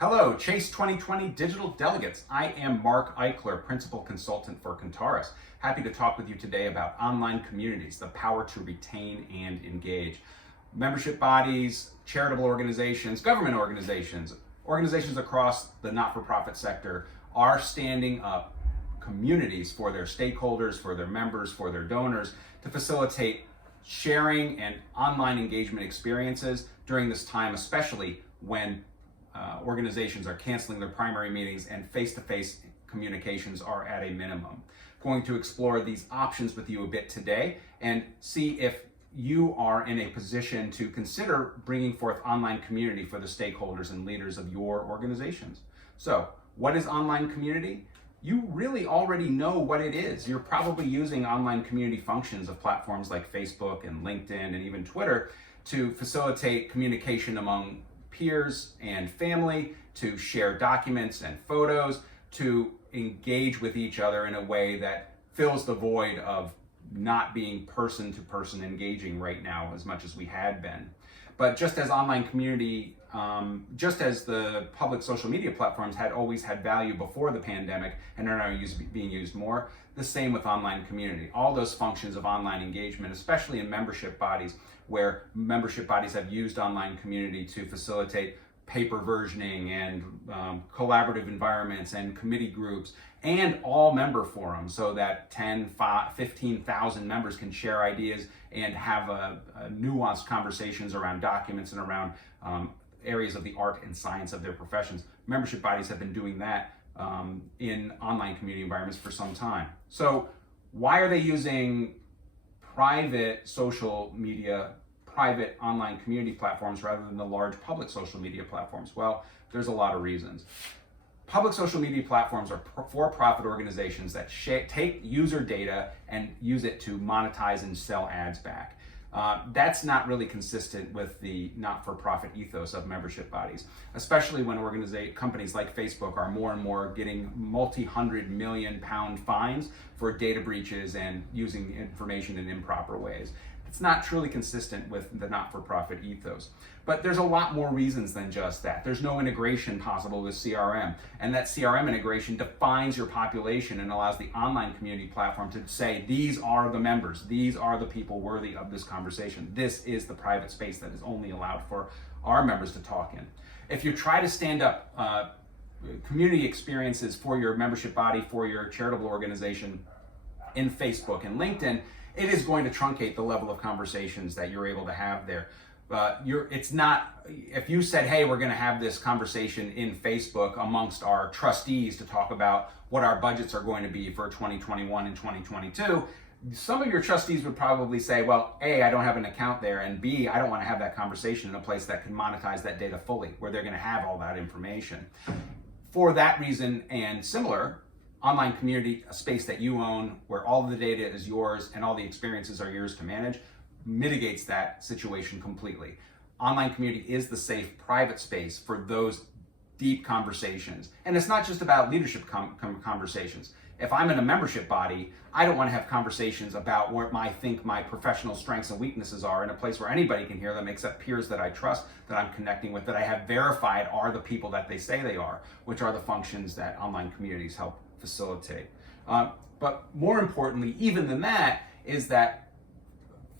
Hello, Chase 2020 Digital Delegates. I am Mark Eichler, Principal Consultant for Cantaris. Happy to talk with you today about online communities, the power to retain and engage. Membership bodies, charitable organizations, government organizations, organizations across the not-for-profit sector are standing up communities for their stakeholders, for their members, for their donors to facilitate sharing and online engagement experiences during this time, especially when organizations are canceling their primary meetings and face-to-face communications are at a minimum. Going to explore these options with you a bit today and see if you are in a position to consider bringing forth online community for the stakeholders and leaders of your organizations. So, what is online community? You really already know what it is. You're probably using online community functions of platforms like Facebook and LinkedIn and even Twitter to facilitate communication among peers and family, to share documents and photos, to engage with each other in a way that fills the void of not being person to person engaging right now as much as we had been. But just as online community, just as the public social media platforms had always had value before the pandemic and are now being used more, the same with online community. All those functions of online engagement, especially in membership bodies, where membership bodies have used online community to facilitate paper versioning and collaborative environments and committee groups and all member forums so that 15,000 members can share ideas and have nuanced conversations around documents and around areas of the art and science of their professions. Membership bodies have been doing that in online community environments for some time. So why are they using private social media, private online community platforms rather than the large public social media platforms? Well, there's a lot of reasons. Public social media platforms are for-profit organizations that take user data and use it to monetize and sell ads back. That's not really consistent with the not-for-profit ethos of membership bodies, especially when companies like Facebook are more and more getting multi-hundred million pound fines for data breaches and using information in improper ways. It's not truly consistent with the not-for-profit ethos. But there's a lot more reasons than just that. There's no integration possible with CRM, and that CRM integration defines your population and allows the online community platform to say, these are the members, these are the people worthy of this conversation. This is the private space that is only allowed for our members to talk in. If you try to stand up community experiences for your membership body, for your charitable organization in Facebook and LinkedIn, it is going to truncate the level of conversations that you're able to have there. It's not, if you said, hey, we're going to have this conversation in Facebook amongst our trustees to talk about what our budgets are going to be for 2021 and 2022, some of your trustees would probably say, well, A, I don't have an account there, and B, I don't want to have that conversation in a place that can monetize that data fully, where they're going to have all that information. For that reason and similar, online community, a space that you own, where all of the data is yours and all the experiences are yours to manage, mitigates that situation completely. Online community is the safe private space for those deep conversations. And it's not just about leadership conversations. If I'm in a membership body, I don't want to have conversations about what I think my professional strengths and weaknesses are in a place where anybody can hear them except peers that I trust, that I'm connecting with, that I have verified are the people that they say they are, which are the functions that online communities help facilitate. But more importantly, even than that, is that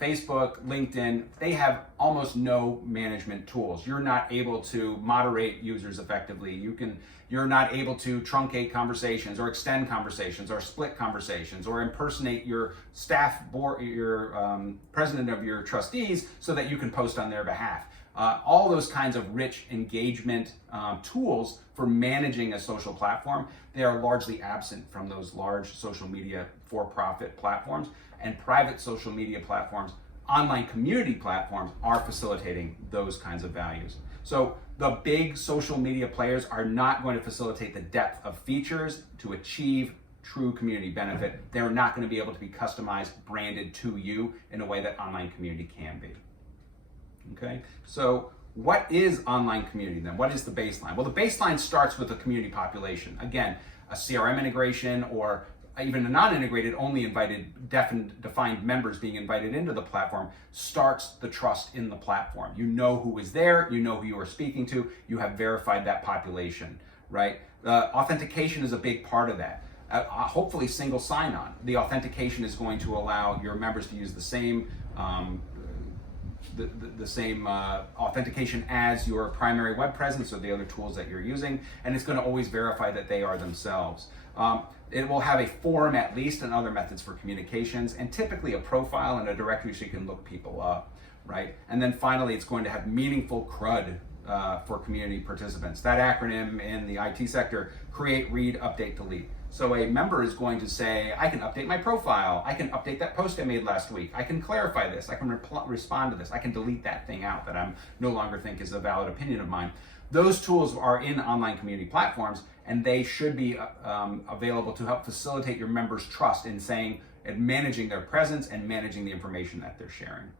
Facebook, LinkedIn, they have almost no management tools. You're not able to moderate users effectively. You're not able to truncate conversations or extend conversations or split conversations or impersonate your staff board, your president of your trustees so that you can post on their behalf. All those kinds of rich engagement tools for managing a social platform, they are largely absent from those large social media for-profit platforms, and private social media platforms, online community platforms are facilitating those kinds of values. So the big social media players are not going to facilitate the depth of features to achieve true community benefit. They're not going to be able to be customized, branded to you in a way that online community can be. Okay, so what is online community then? What is the baseline? Well, the baseline starts with the community population. Again, a CRM integration or even a non-integrated, only invited, defined members being invited into the platform starts the trust in the platform. You know who is there, you know who you are speaking to, you have verified that population, right? Authentication is a big part of that. Hopefully single sign-on. The authentication is going to allow your members to use the same authentication as your primary web presence or the other tools that you're using, and it's going to always verify that they are themselves. It will have a forum at least and other methods for communications, and typically a profile and a directory so you can look people up, right? And then finally, it's going to have meaningful CRUD for community participants. That acronym in the IT sector: create, read, update, delete. So a member is going to say, I can update my profile, I can update that post I made last week, I can clarify this, I can respond to this, I can delete that thing out that I no longer think is a valid opinion of mine. Those tools are in online community platforms, and they should be available to help facilitate your members' trust in saying and managing their presence and managing the information that they're sharing,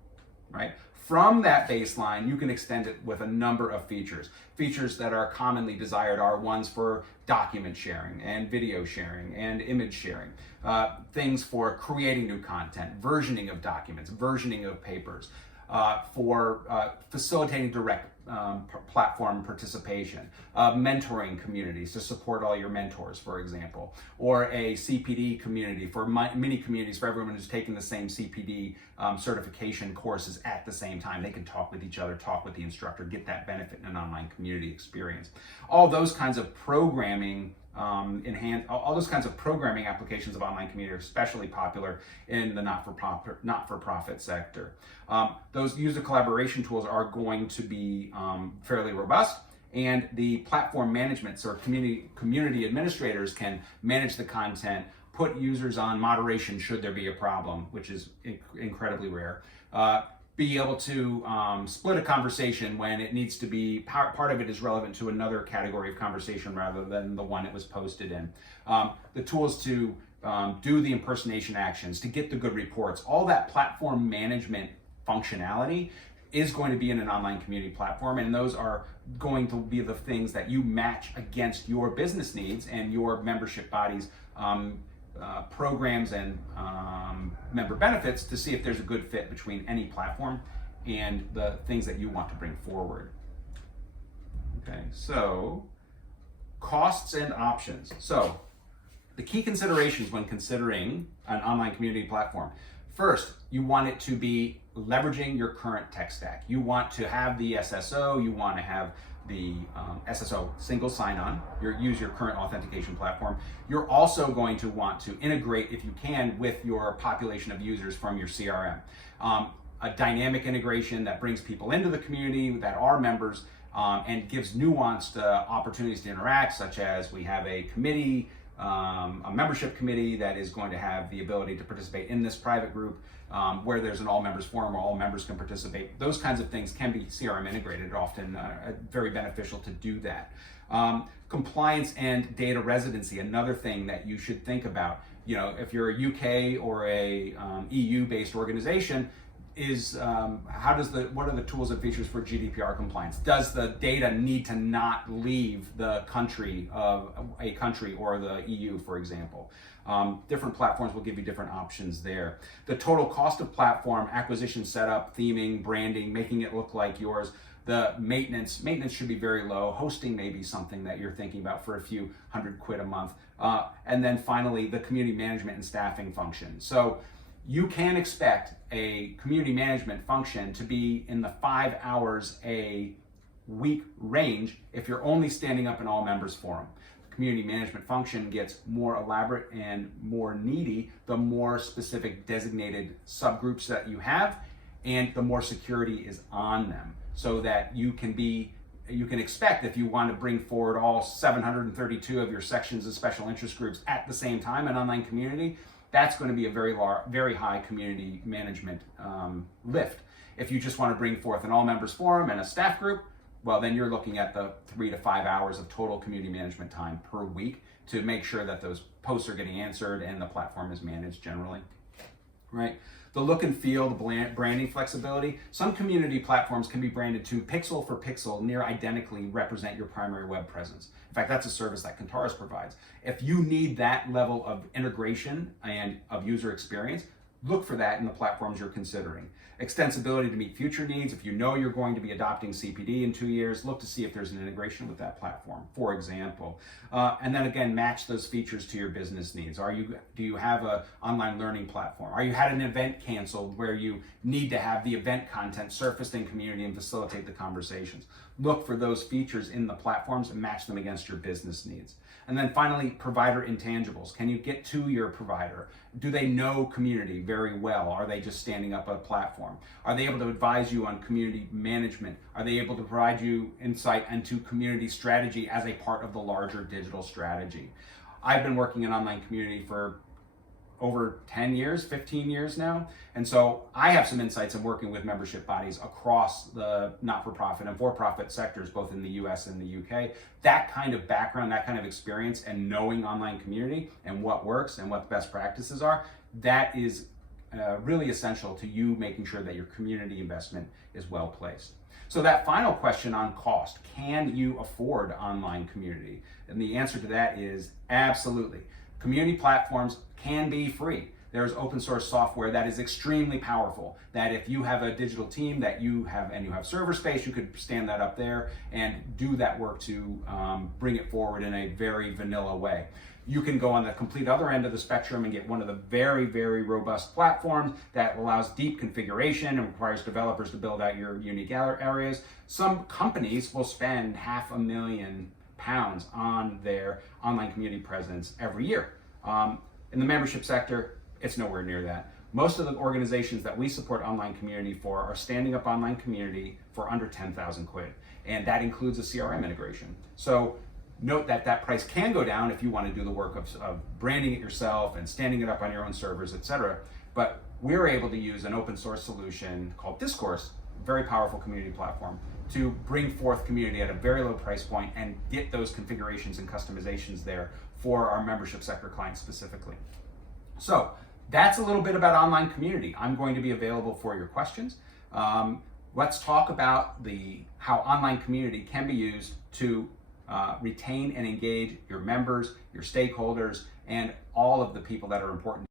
right? From that baseline, you can extend it with a number of features. Features that are commonly desired are ones for document sharing and video sharing and image sharing, things for creating new content, versioning of documents, versioning of papers, for facilitating direct platform participation, mentoring communities to support all your mentors, for example, or a CPD community for mini communities for everyone who's taking the same CPD certification courses at the same time. They can talk with each other, talk with the instructor, get that benefit in an online community experience. All those kinds of programming all those kinds of programming applications of online community are especially popular in the not-for-profit sector. Those user collaboration tools are going to be fairly robust, and the platform management, so community administrators can manage the content, put users on moderation should there be a problem, which is incredibly rare. Be able to split a conversation when it needs to be, part of it is relevant to another category of conversation rather than the one it was posted in. The tools to do the impersonation actions, to get the good reports, all that platform management functionality is going to be in an online community platform, and those are going to be the things that you match against your business needs and your membership body's programs and member benefits to see if there's a good fit between any platform and the things that you want to bring forward. Okay, so costs and options. So the key considerations when considering an online community platform. First, you want it to be leveraging your current tech stack. You want to have the SSO, you want to have the SSO single sign-on, use your current authentication platform. You're also going to want to integrate, if you can, with your population of users from your CRM. A dynamic integration that brings people into the community that are members and gives nuanced opportunities to interact, such as we have a committee, a membership committee that is going to have the ability to participate in this private group, where there's an all members forum where all members can participate. Those kinds of things can be CRM integrated, often very beneficial to do that. Compliance and data residency, another thing that you should think about. You know, if you're a UK or a EU-based organization, what are the tools and features for GDPR compliance? Does the data need to not leave the country of a country or the EU, for example? Different platforms will give you different options there. The total cost of platform acquisition, setup, theming, branding, making it look like yours. The maintenance should be very low. Hosting may be something that you're thinking about for a few £100 a month. And then finally, the community management and staffing function. So you can expect a community management function to be in the 5 hours a week range if you're only standing up an all members forum. The community management function gets more elaborate and more needy the more specific designated subgroups that you have and the more security is on them, so that you can expect, if you want to bring forward all 732 of your sections and special interest groups at the same time in online community, that's going to be a very high community management lift. If you just want to bring forth an all members forum and a staff group, well, then you're looking at the 3 to 5 hours of total community management time per week to make sure that those posts are getting answered and the platform is managed generally, right? The look and feel, the branding flexibility. Some community platforms can be branded to pixel for pixel, near identically represent your primary web presence. In fact, that's a service that Kantaris provides. If you need that level of integration and of user experience, look for that in the platforms you're considering. Extensibility to meet future needs. If you know you're going to be adopting CPD in 2 years, look to see if there's an integration with that platform, for example. And then again, match those features to your business needs. Do you have an online learning platform? Are you had an event canceled where you need to have the event content surfaced in community and facilitate the conversations? Look for those features in the platforms and match them against your business needs. And then finally, provider intangibles. Can you get to your provider? Do they know community very well? Are they just standing up a platform? Are they able to advise you on community management? Are they able to provide you insight into community strategy as a part of the larger digital strategy? I've been working in online community for over 10 years, 15 years now. And so I have some insights in working with membership bodies across the not-for-profit and for-profit sectors, both in the US and the UK. That kind of background, that kind of experience, and knowing online community and what works and what the best practices are, that is really essential to you making sure that your community investment is well placed. So that final question on cost, can you afford online community? And the answer to that is absolutely. Community platforms can be free. There's open source software that is extremely powerful, that if you have a digital team that you have server space, you could stand that up there and do that work to bring it forward in a very vanilla way. You can go on the complete other end of the spectrum and get one of the very, very robust platforms that allows deep configuration and requires developers to build out your unique areas. Some companies will spend £500,000 on their online community presence every year. In the membership sector, it's nowhere near that. Most of the organizations that we support online community for are standing up online community for under 10,000 quid. And that includes a CRM integration. So note that that price can go down if you want to do the work of branding it yourself and standing it up on your own servers, etc. But we're able to use an open source solution called Discourse, a very powerful community platform, to bring forth community at a very low price point and get those configurations and customizations there for our membership sector clients specifically. So that's a little bit about online community. I'm going to be available for your questions. Let's talk about how online community can be used to retain and engage your members, your stakeholders, and all of the people that are important